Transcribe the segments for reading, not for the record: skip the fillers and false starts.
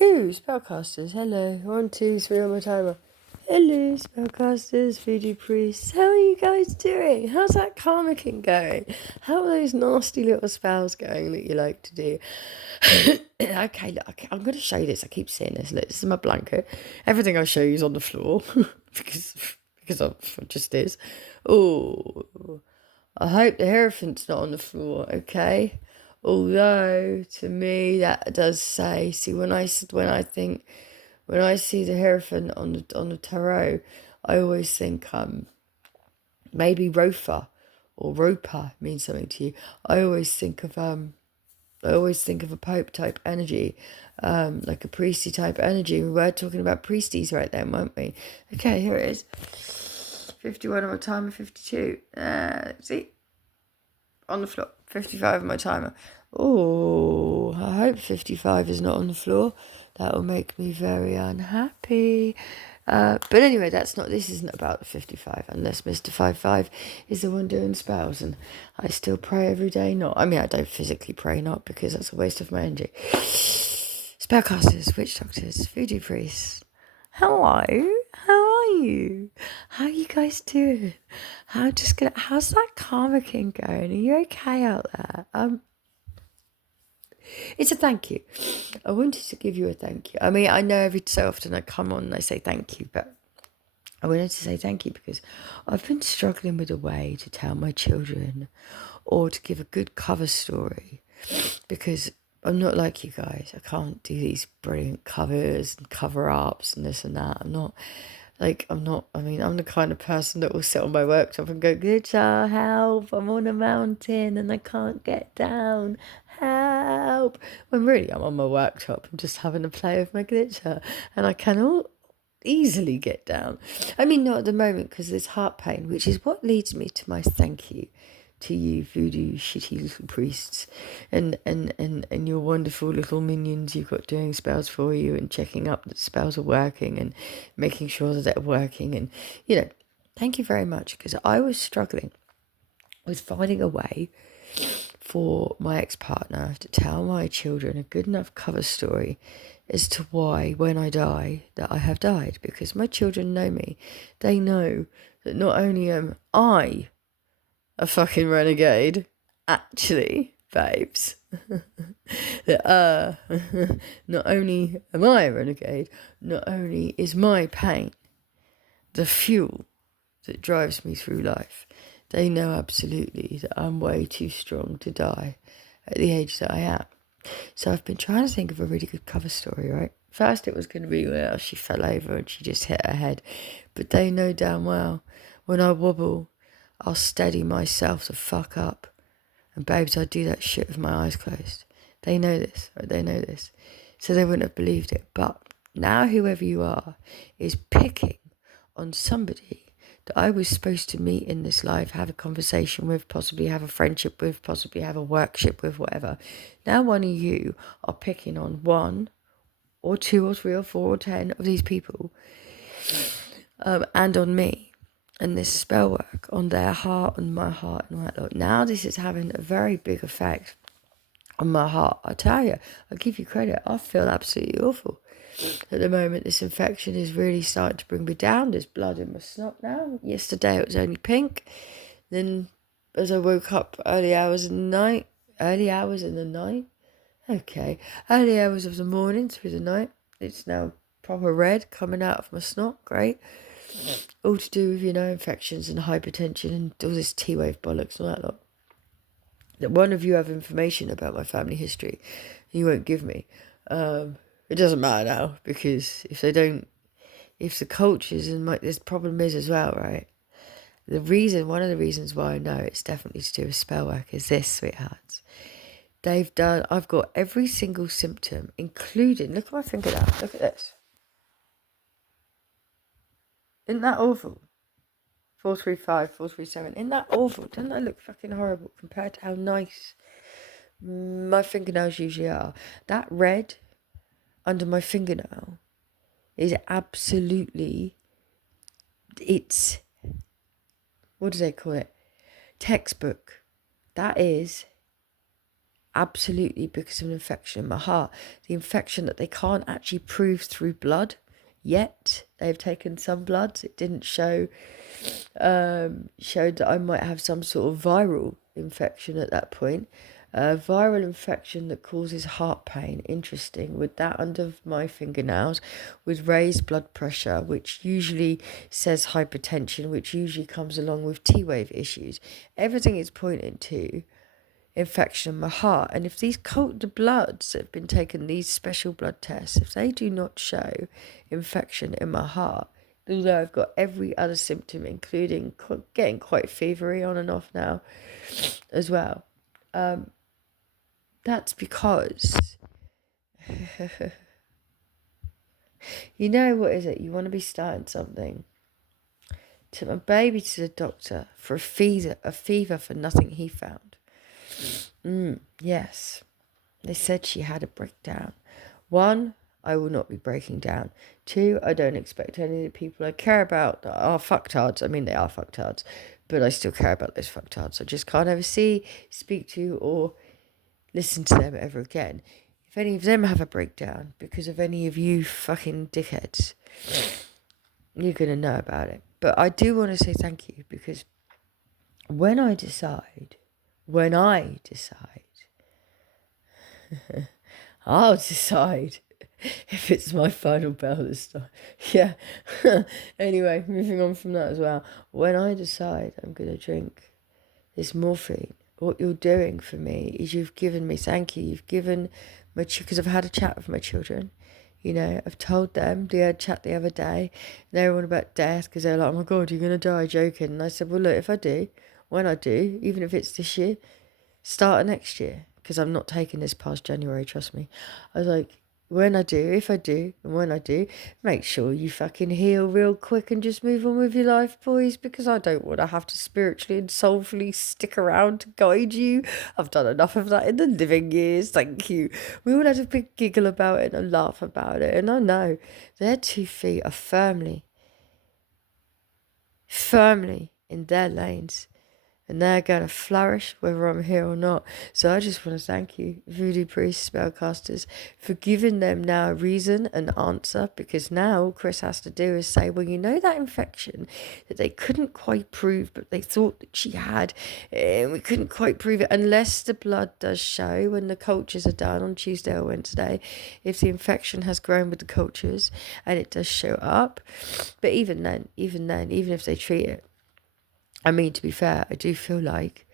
Ooh, spellcasters, hello. 1, 2, 3 on my timer. Hello, spellcasters, voodoo priests. How are you guys doing? How's that karmicking going? How are those nasty little spells going that you like to do? Okay, look, I'm going to show you this. I keep saying this. Look, this is my blanket. Everything I show you is on the floor because it just is. Oh, I hope the hierophant's not on the floor, okay? Although to me that does say, see, when I see the hierophant on the tarot, I always think maybe Rofa or Ropa means something to you. I always think of a Pope type energy, like a priesty type energy. We were talking about priesties right then, weren't we? Okay, here it is. 51 on my timer, 52. See? On the floor. 55 on my timer. Oh, I hope 55 is not on the floor. That will make me very unhappy. But anyway, this isn't about the 55, unless Mr. 55 is the one doing spells, and I still pray every day not. I mean, I don't physically pray not, because that's a waste of my energy. Spellcasters, witch doctors, voodoo priests. Hello, how are you? How are you guys doing? How's that karma king going? Are you okay out there? It's a thank you. I wanted to give you a thank you. I mean, I know every so often I come on and I say thank you, but I wanted to say thank you because I've been struggling with a way to tell my children or to give a good cover story, because I'm not like you guys. I can't do these brilliant covers and cover-ups and this and that. I'm the kind of person that will sit on my worktop and go, "Glitcher, help, I'm on a mountain and I can't get down, help." When really I'm on my worktop and just having a play with my glitcher, and I can all easily get down. I mean, not at the moment because there's heart pain, which is what leads me to my thank you to you voodoo shitty little priests and your wonderful little minions you've got doing spells for you and checking up that spells are working and making sure that they're working, and thank you very much, because I was struggling with finding a way for my ex-partner to tell my children a good enough cover story as to why, when I die, that I have died. Because my children know me. They know that not only am I a fucking renegade, actually, babes, that not only am I a renegade, not only is my pain the fuel that drives me through life, they know absolutely that I'm way too strong to die at the age that I am. So I've been trying to think of a really good cover story, right? First it was going to be where she fell over and she just hit her head. But they know damn well when I wobble, I'll steady myself the fuck up. And babes, I do that shit with my eyes closed. They know this, right? They know this. So they wouldn't have believed it. But now whoever you are is picking on somebody that I was supposed to meet in this life, have a conversation with, possibly have a friendship with, possibly have a workship with, whatever. Now one of you are picking on 1 or 2 or 3 or 4 or 10 of these people, and on me, and this spell work on their heart and my heart and whatnot. Now this is having a very big effect on my heart. I tell you, I give you credit, I feel absolutely awful. At the moment, this infection is really starting to bring me down. There's blood in my snot now. Yesterday it was only pink. Then as I woke up early hours in the night, early hours of the morning through the night, it's now proper red coming out of my snot. Great. All to do with, infections and hypertension and all this T-wave bollocks and all that lot. That one of you have information about my family history, you won't give me. It doesn't matter now, because if the cultures and this problem is as well, right? One of the reasons why I know it's definitely to do with spell work is this, sweethearts. I've got every single symptom, including, look at my finger now, look at this. Isn't that awful? 435, 437, isn't that awful? Doesn't that look fucking horrible compared to how nice my fingernails usually are? That red under my fingernail is absolutely, what do they call it? Textbook. That is absolutely because of an infection in my heart. The infection that they can't actually prove through blood yet. They've taken some bloods. It didn't show, showed that I might have some sort of viral infection at that point. Viral infection that causes heart pain. Interesting. With that under my fingernails, with raised blood pressure, which usually says hypertension, which usually comes along with T-wave issues. Everything is pointing to infection in my heart. And if these the bloods that have been taken, these special blood tests, if they do not show infection in my heart, although I've got every other symptom, including getting quite fevery on and off now as well, that's because you know what is it? You want to be starting something. Took my baby to the doctor for a fever for nothing he found. Yes. They said she had a breakdown. 1, I will not be breaking down. 2, I don't expect any of the people I care about that are fucktards. I mean, they are fucktards, but I still care about those fucktards. I just can't ever see, speak to, or listen to them ever again. If any of them have a breakdown because of any of you fucking dickheads, you're going to know about it. But I do want to say thank you, because when I decide, I'll decide if it's my final bell this time. Yeah. Anyway, moving on from that as well. When I decide I'm going to drink this morphine, what you're doing for me is you've given me, thank you, you've given my, because I've had a chat with my children. You know, I've told them, they had a chat the other day, and they were on about death, because they're like, oh my God, you're going to die, joking. And I said, well, look, if I do, when I do, even if it's this year, start of next year, because I'm not taking this past January, trust me. I was like, when I do, if I do, and when I do, make sure you fucking heal real quick and just move on with your life, boys, because I don't want to have to spiritually and soulfully stick around to guide you. I've done enough of that in the living years, thank you. We all had a big giggle about it and a laugh about it, and I know their 2 feet are firmly in their lanes. And they're going to flourish whether I'm here or not. So I just want to thank you, voodoo priests, spellcasters, for giving them now a reason, an answer, because now all Chris has to do is say, well, you know that infection that they couldn't quite prove, but they thought that she had, and we couldn't quite prove it unless the blood does show when the cultures are done on Tuesday or Wednesday, if the infection has grown with the cultures and it does show up. But even then, even if they treat it, I mean, to be fair, I do feel like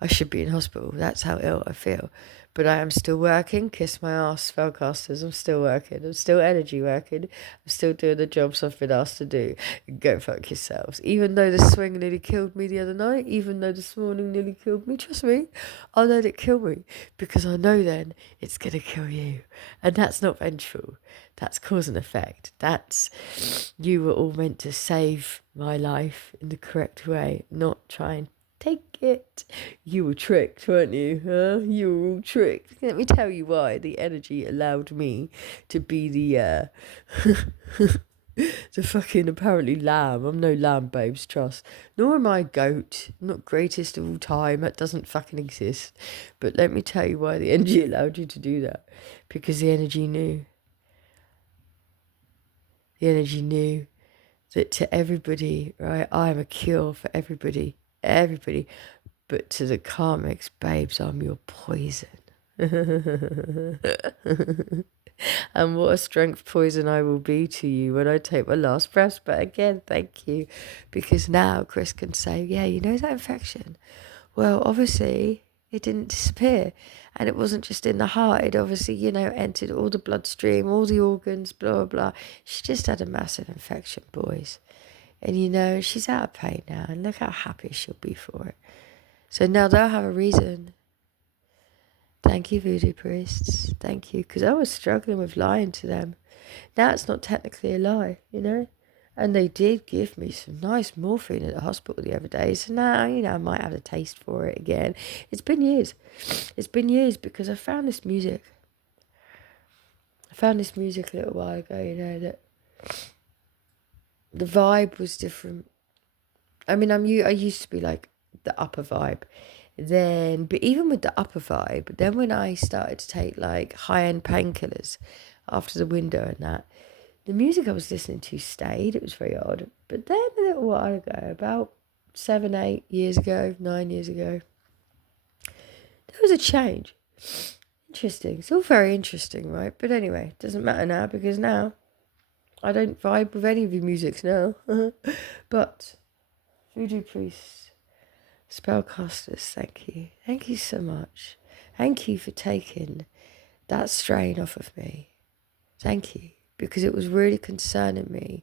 I should be in hospital. That's how ill I feel. But I am still working. Kiss my ass, spellcasters. I'm still working. I'm still energy working. I'm still doing the jobs I've been asked to do. Go fuck yourselves. Even though the swing nearly killed me the other night, even though this morning nearly killed me, trust me, I'll let it kill me. Because I know then it's going to kill you. And that's not vengeful. That's cause and effect. That's, you were all meant to save my life in the correct way, not try and take it. You were tricked, weren't you? Huh? You were all tricked. Let me tell you why. The energy allowed me to be the the fucking apparently lamb. I'm no lamb, babes, trust. Nor am I a goat. I'm not greatest of all time. That doesn't fucking exist. But let me tell you why the energy allowed you to do that. Because the energy knew. The energy knew that to everybody, right, I am a cure for everybody, but to the karmics, babes, I'm your poison. And what a strength poison I will be to you when I take my last breath. But again, thank you, because now Chris can say, yeah, you know that infection? Well, obviously it didn't disappear, and it wasn't just in the heart. It obviously, you know, entered all the bloodstream, all the organs, blah, blah, blah. She just had a massive infection, boys. And, you know, she's out of pain now, and look how happy she'll be for it. So now they'll have a reason. Thank you, voodoo priests. Thank you, because I was struggling with lying to them. Now it's not technically a lie, you know? And they did give me some nice morphine at the hospital the other day. So now, you know, I might have a taste for it again. It's been years. It's been years, because I found this music. I found this music a little while ago, you know, that the vibe was different. I mean, I used to be like the upper vibe. Then, but even with the upper vibe, then when I started to take like high-end painkillers after the window and that, the music I was listening to stayed. It was very odd. But then a little while ago, about 7, 8 years ago, 9 years ago, there was a change. Interesting. It's all very interesting, right? But anyway, it doesn't matter now because now I don't vibe with any of your musics now. But voodoo priests, spellcasters, thank you. Thank you so much. Thank you for taking that strain off of me. Thank you. Because it was really concerning me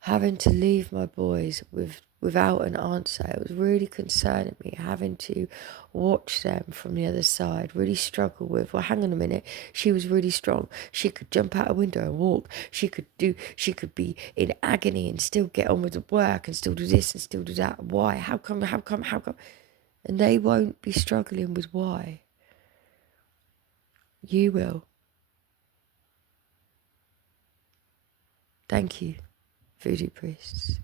having to leave my boys without an answer. It was really concerning me having to watch them from the other side really struggle with, well, hang on a minute, she was really strong. She could jump out a window and walk. She could be in agony and still get on with the work and still do this and still do that. Why? How come? And they won't be struggling with why. You will. Thank you, voodoo priests.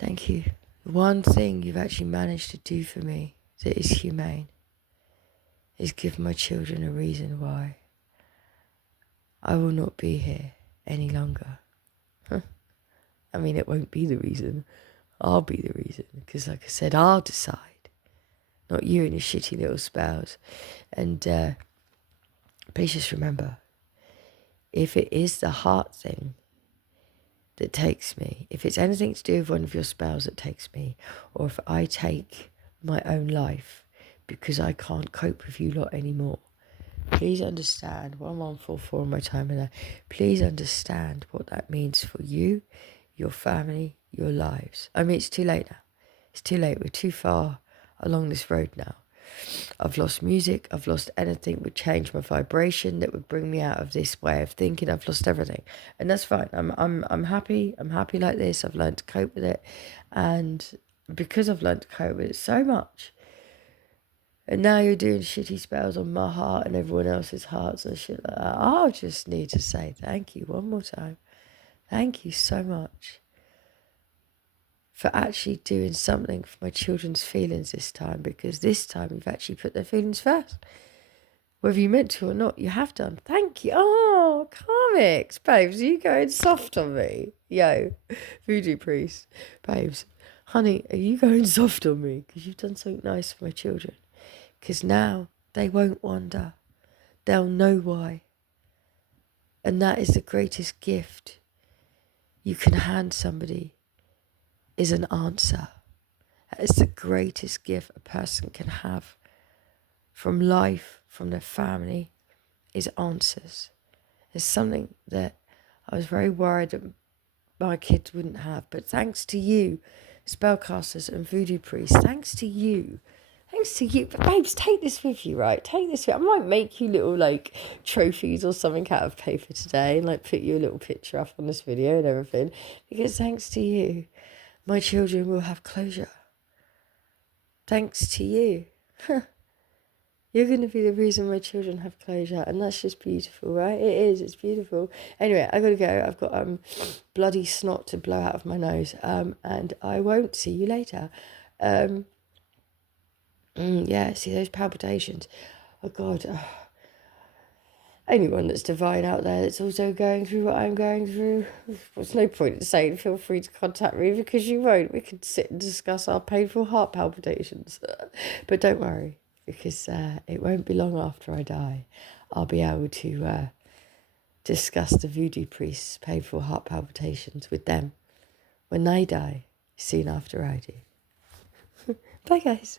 Thank you. One thing you've actually managed to do for me that is humane is give my children a reason why I will not be here any longer. I mean, it won't be the reason. I'll be the reason. Because like I said, I'll decide. Not you and your shitty little spells. And please just remember, if it is the heart thing that takes me, if it's anything to do with one of your spells that takes me, or if I take my own life because I can't cope with you lot anymore, please understand, 1144 on my timer, please understand what that means for you, your family, your lives. I mean, it's too late now. It's too late. We're too far along this road now. I've lost music. I've lost anything that would change my vibration, that would bring me out of this way of thinking. I've lost everything, and that's fine. I'm happy. I'm happy like this. I've learned to cope with it, and because I've learned to cope with it so much, and now you're doing shitty spells on my heart and everyone else's hearts and shit like that. I'll just need to say thank you one more time. Thank you so much for actually doing something for my children's feelings this time, because this time you've actually put their feelings first. Whether you meant to or not, you have done. Thank you. Oh, Karmics, babes, are you going soft on me? Yo, voodoo priest, babes, honey, are you going soft on me? Because you've done something nice for my children. Because now they won't wonder. They'll know why. And that is the greatest gift you can hand somebody, is an answer. That is the greatest gift a person can have from life, from their family, is answers. It's something that I was very worried that my kids wouldn't have. But thanks to you, spellcasters and voodoo priests, thanks to you. But babes, take this with you, right? Take this with you. I might make you little like trophies or something out of paper today and like put you a little picture up on this video and everything. Because thanks to you, my children will have closure. Thanks to you. You're going to be the reason my children have closure. And that's just beautiful, right? It is. It's beautiful. Anyway, I got to go. I've got bloody snot to blow out of my nose. And I won't see you later. Yeah, see those palpitations. Oh, God. Anyone that's divine out there that's also going through what I'm going through, there's no point in saying feel free to contact me, because you won't. We can sit and discuss our painful heart palpitations. But don't worry, because it won't be long after I die. I'll be able to discuss the voodoo priests' painful heart palpitations with them when they die, soon after I do. Bye, guys.